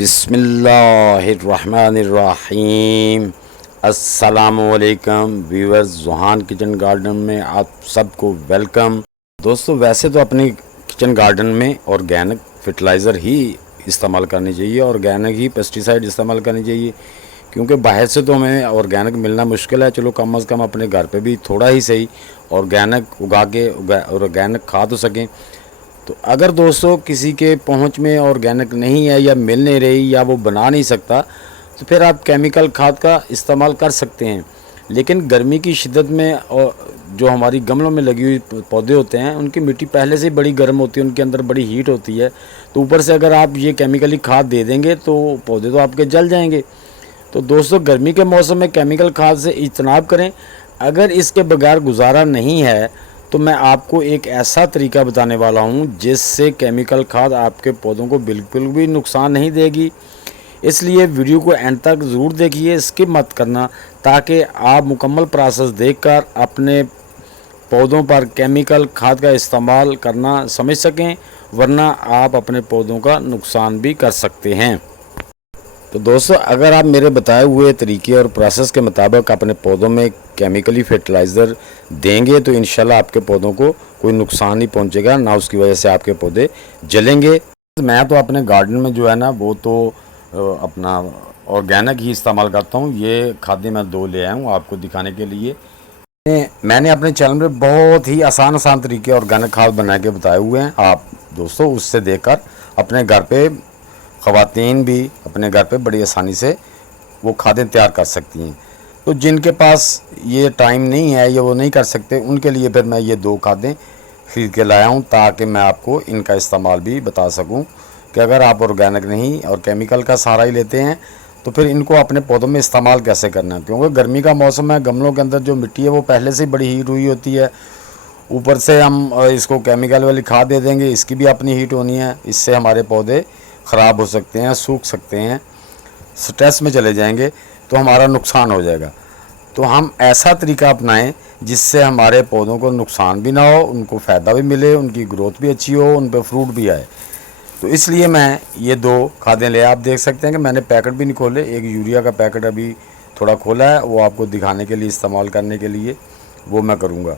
बिस्मिल्लाहिर्रहमानिर्रहीम। अस्सलामुअलैकुम viewers, ज़ुहान kitchen garden में आप सबको वेलकम। दोस्तों, वैसे तो अपनी किचन गार्डन में ऑर्गेनिक फर्टिलाइज़र ही इस्तेमाल करनी चाहिए, ऑर्गेनिक ही पेस्टिसाइड इस्तेमाल करनी चाहिए, क्योंकि बाहर से तो हमें ऑर्गेनिक मिलना मुश्किल है। चलो कम अज़ कम अपने घर पे भी थोड़ा ही सही ऑर्गेनिक उगा के ऑर्गेनिक खा तो सकें। तो अगर दोस्तों किसी के पहुंच में ऑर्गेनिक नहीं है या मिल नहीं रही या वो बना नहीं सकता, तो फिर आप केमिकल खाद का इस्तेमाल कर सकते हैं। लेकिन गर्मी की शिद्दत में और जो हमारी गमलों में लगी हुई पौधे होते हैं, उनकी मिट्टी पहले से ही बड़ी गर्म होती है, उनके अंदर बड़ी हीट होती है। तो ऊपर से अगर आप ये केमिकली खाद दे देंगे तो पौधे तो आपके जल जाएंगे। तो दोस्तों, गर्मी के मौसम में केमिकल खाद से इज्तनाब करें। अगर इसके बगैर गुजारा नहीं है तो मैं आपको एक ऐसा तरीका बताने वाला हूं जिससे केमिकल खाद आपके पौधों को बिल्कुल भी नुकसान नहीं देगी। इसलिए वीडियो को एंड तक ज़रूर देखिए, स्किप मत करना, ताकि आप मुकम्मल प्रोसेस देखकर अपने पौधों पर केमिकल खाद का इस्तेमाल करना समझ सकें, वरना आप अपने पौधों का नुकसान भी कर सकते हैं। तो दोस्तों, अगर आप मेरे बताए हुए तरीके और प्रोसेस के मुताबिक अपने पौधों में केमिकली फर्टिलाइज़र देंगे तो इंशाल्लाह आपके पौधों को कोई नुकसान नहीं पहुंचेगा, ना उसकी वजह से आपके पौधे जलेंगे। मैं तो अपने गार्डन में जो है ना, वो तो अपना ऑर्गेनिक ही इस्तेमाल करता हूँ। ये खादें मैं 2 ले आया हूँ आपको दिखाने के लिए। मैंने अपने चैनल में बहुत ही आसान तरीके ऑर्गेनिक खाद बना के बताए हुए हैं। आप दोस्तों उससे देखकर अपने घर पे ख़वातीन भी अपने घर पे बड़ी आसानी से वो खादें तैयार कर सकती हैं। तो जिनके पास ये टाइम नहीं है या वो नहीं कर सकते, उनके लिए फिर मैं ये 2 खादें ख़रीद के लाया हूँ, ताकि मैं आपको इनका इस्तेमाल भी बता सकूँ कि अगर आप ऑर्गेनिक नहीं और केमिकल का सहारा ही लेते हैं तो फिर इनको अपने पौधों में इस्तेमाल कैसे करना है। क्योंकि गर्मी का मौसम है, गमलों के अंदर जो मिट्टी है वो पहले से ही बड़ी हीट हुई होती है। ऊपर से हम इसको केमिकल वाली खाद दे देंगे, इसकी भी अपनी हीट होनी है। इससे हमारे पौधे ख़राब हो सकते हैं, सूख सकते हैं, स्ट्रेस में चले जाएंगे, तो हमारा नुकसान हो जाएगा। तो हम ऐसा तरीका अपनाएं जिससे हमारे पौधों को नुकसान भी ना हो, उनको फ़ायदा भी मिले, उनकी ग्रोथ भी अच्छी हो, उन पर फ्रूट भी आए। तो इसलिए मैं ये 2 खादें ले, आप देख सकते हैं कि मैंने पैकेट भी नहीं खोले। एक यूरिया का पैकेट अभी थोड़ा खोला है, वो आपको दिखाने के लिए, इस्तेमाल करने के लिए वो मैं करूँगा।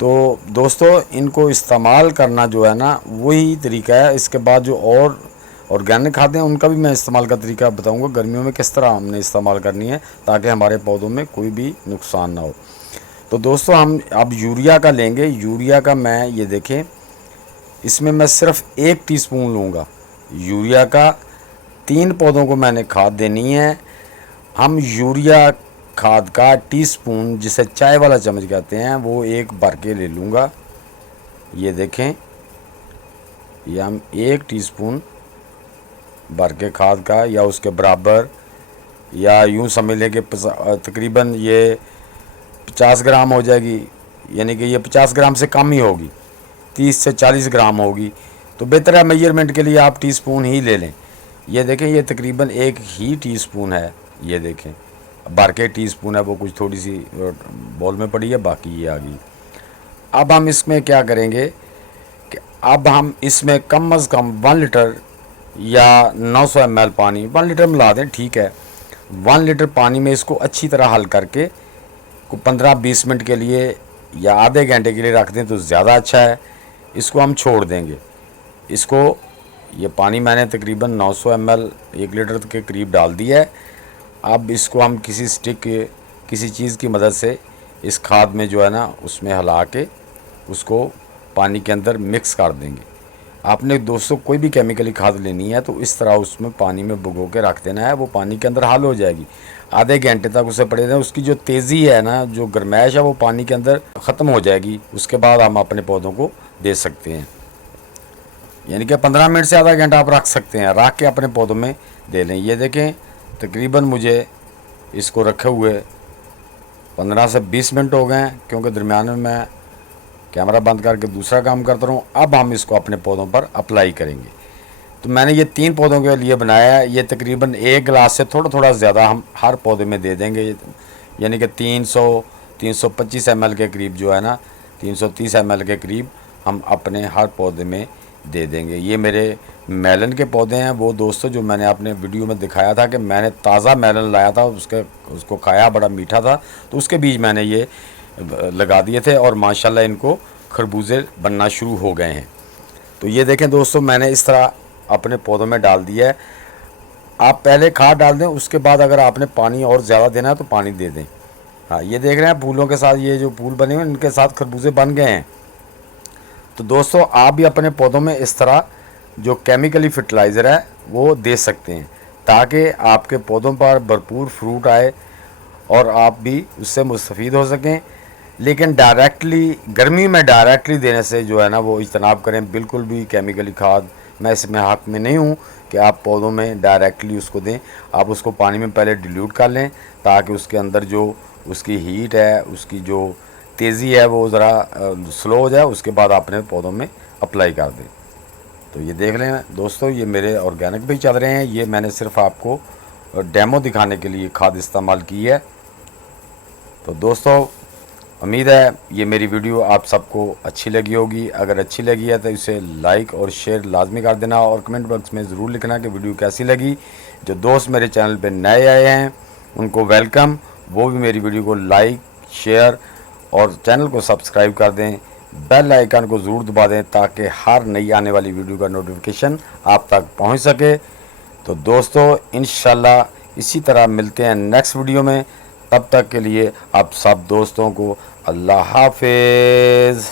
तो दोस्तों, इनको इस्तेमाल करना जो है ना, वही तरीका है। इसके बाद जो और ऑर्गेनिक खादें उनका भी मैं इस्तेमाल का तरीका बताऊंगा, गर्मियों में किस तरह हमने इस्तेमाल करनी है ताकि हमारे पौधों में कोई भी नुकसान ना हो। तो दोस्तों, हम अब यूरिया का लेंगे। यूरिया का मैं ये देखें, इसमें मैं सिर्फ 1 टीस्पून लूँगा यूरिया का। 3 पौधों को मैंने खाद देनी है। हम यूरिया खाद का टीस्पून, जिसे चाय वाला चम्मच कहते हैं, वो 1 भर के ले लूँगा। ये देखें, ये हम 1 टीस्पून भर के खाद का या उसके बराबर, या यूँ समझ लें कि तकरीबन ये 50 ग्राम हो जाएगी। यानी कि ये 50 ग्राम से कम ही होगी, 30 से 40 ग्राम होगी। तो बेहतर है मेजरमेंट के लिए आप टीस्पून ही ले लें। ये देखें, ये तकरीबन 1 ही टीस्पून है। ये देखें, भर के टीस्पून है, वो कुछ थोड़ी सी बॉल में पड़ी है, बाकी ये आ गई। अब हम इसमें क्या करेंगे कि अब हम इसमें कम अज़ कम 1 लीटर या 900 ml पानी, 1 लीटर मिला दें, ठीक है। 1 लीटर पानी में इसको अच्छी तरह हल करके को 15-20 मिनट के लिए या आधे घंटे के लिए रख दें तो ज़्यादा अच्छा है। इसको हम छोड़ देंगे। इसको, ये पानी मैंने तकरीबन 900 ml 1 लीटर के करीब डाल दिया है। अब इसको हम किसी स्टिक, किसी चीज़ की मदद से इस खाद में जो है ना, उसमें हिला के उसको पानी के अंदर मिक्स कर देंगे। आपने दोस्तों कोई भी केमिकली खाद लेनी है तो इस तरह उसमें पानी में भिगो के रख देना है, वो पानी के अंदर हल हो जाएगी। आधे घंटे तक उसे पड़े रहें, उसकी जो तेज़ी है ना, जो गर्मैश है, वो पानी के अंदर ख़त्म हो जाएगी। उसके बाद हम अपने पौधों को दे सकते हैं। यानी कि 15 मिनट से आधा घंटा आप रख सकते हैं, रख के अपने पौधों में दे लें। ये देखें, तकरीबन मुझे इसको रखे हुए 15 से 20 मिनट हो गए हैं, क्योंकि दरमियान में मैं कैमरा बंद करके दूसरा काम करता रहूँ। अब हम इसको अपने पौधों पर अप्लाई करेंगे। तो मैंने ये 3 पौधों के लिए बनाया है। ये तकरीबन 1 गिलास से थोड़ा थोड़ा ज़्यादा हम हर पौधे में दे देंगे। यानी कि 325 ml के करीब जो है ना, 330 ml के करीब हम अपने हर पौधे में दे देंगे। ये मेरे मेलन के पौधे हैं वो दोस्तों, जो मैंने अपने वीडियो में दिखाया था कि मैंने ताज़ा मेलन लाया था, उसको खाया, बड़ा मीठा था, तो उसके बीज मैंने ये लगा दिए थे और माशाल्लाह इनको खरबूजे बनना शुरू हो गए हैं। तो ये देखें दोस्तों, मैंने इस तरह अपने पौधों में डाल दिया है। आप पहले खाद डाल दें, उसके बाद अगर आपने पानी और ज़्यादा देना है तो पानी दे दें। हाँ, ये देख रहे हैं फूलों के साथ, ये जो फूल बने हुए हैं इनके साथ खरबूजे बन गए हैं। तो दोस्तों आप भी अपने पौधों में इस तरह जो केमिकली फर्टिलाइज़र है वो दे सकते हैं, ताकि आपके पौधों पर भरपूर फ्रूट आए और आप भी उससे मुस्तफ़ीद हो सकें। लेकिन डायरेक्टली गर्मी में डायरेक्टली देने से जो है ना वो इज्तनाब करें, बिल्कुल भी केमिकली खाद मैं इसमें हक़ में नहीं हूँ कि आप पौधों में डायरेक्टली उसको दें। आप उसको पानी में पहले डिल्यूट कर लें, ताकि उसके अंदर जो उसकी हीट है, उसकी जो तेज़ी है वो ज़रा स्लो हो जाए, उसके बाद आपने पौधों में अप्लाई कर दें। तो ये देख लें दोस्तों, ये मेरे ऑर्गेनिक भी चल रहे हैं। ये मैंने सिर्फ आपको डेमो दिखाने के लिए खाद इस्तेमाल की है। तो दोस्तों उम्मीद है ये मेरी वीडियो आप सबको अच्छी लगी होगी। अगर अच्छी लगी है तो इसे लाइक और शेयर लाजमी कर देना और कमेंट बॉक्स में ज़रूर लिखना कि वीडियो कैसी लगी। जो दोस्त मेरे चैनल पे नए आए हैं उनको वेलकम, वो भी मेरी वीडियो को लाइक, शेयर और चैनल को सब्सक्राइब कर दें। बेल आइकन को ज़रूर दबा दें ताकि हर नई आने वाली वीडियो का नोटिफिकेशन आप तक पहुंच सके। तो दोस्तों इंशाल्लाह इसी तरह मिलते हैं नेक्स्ट वीडियो में। तब तक के लिए आप सब दोस्तों को अल्लाह हाफिज़।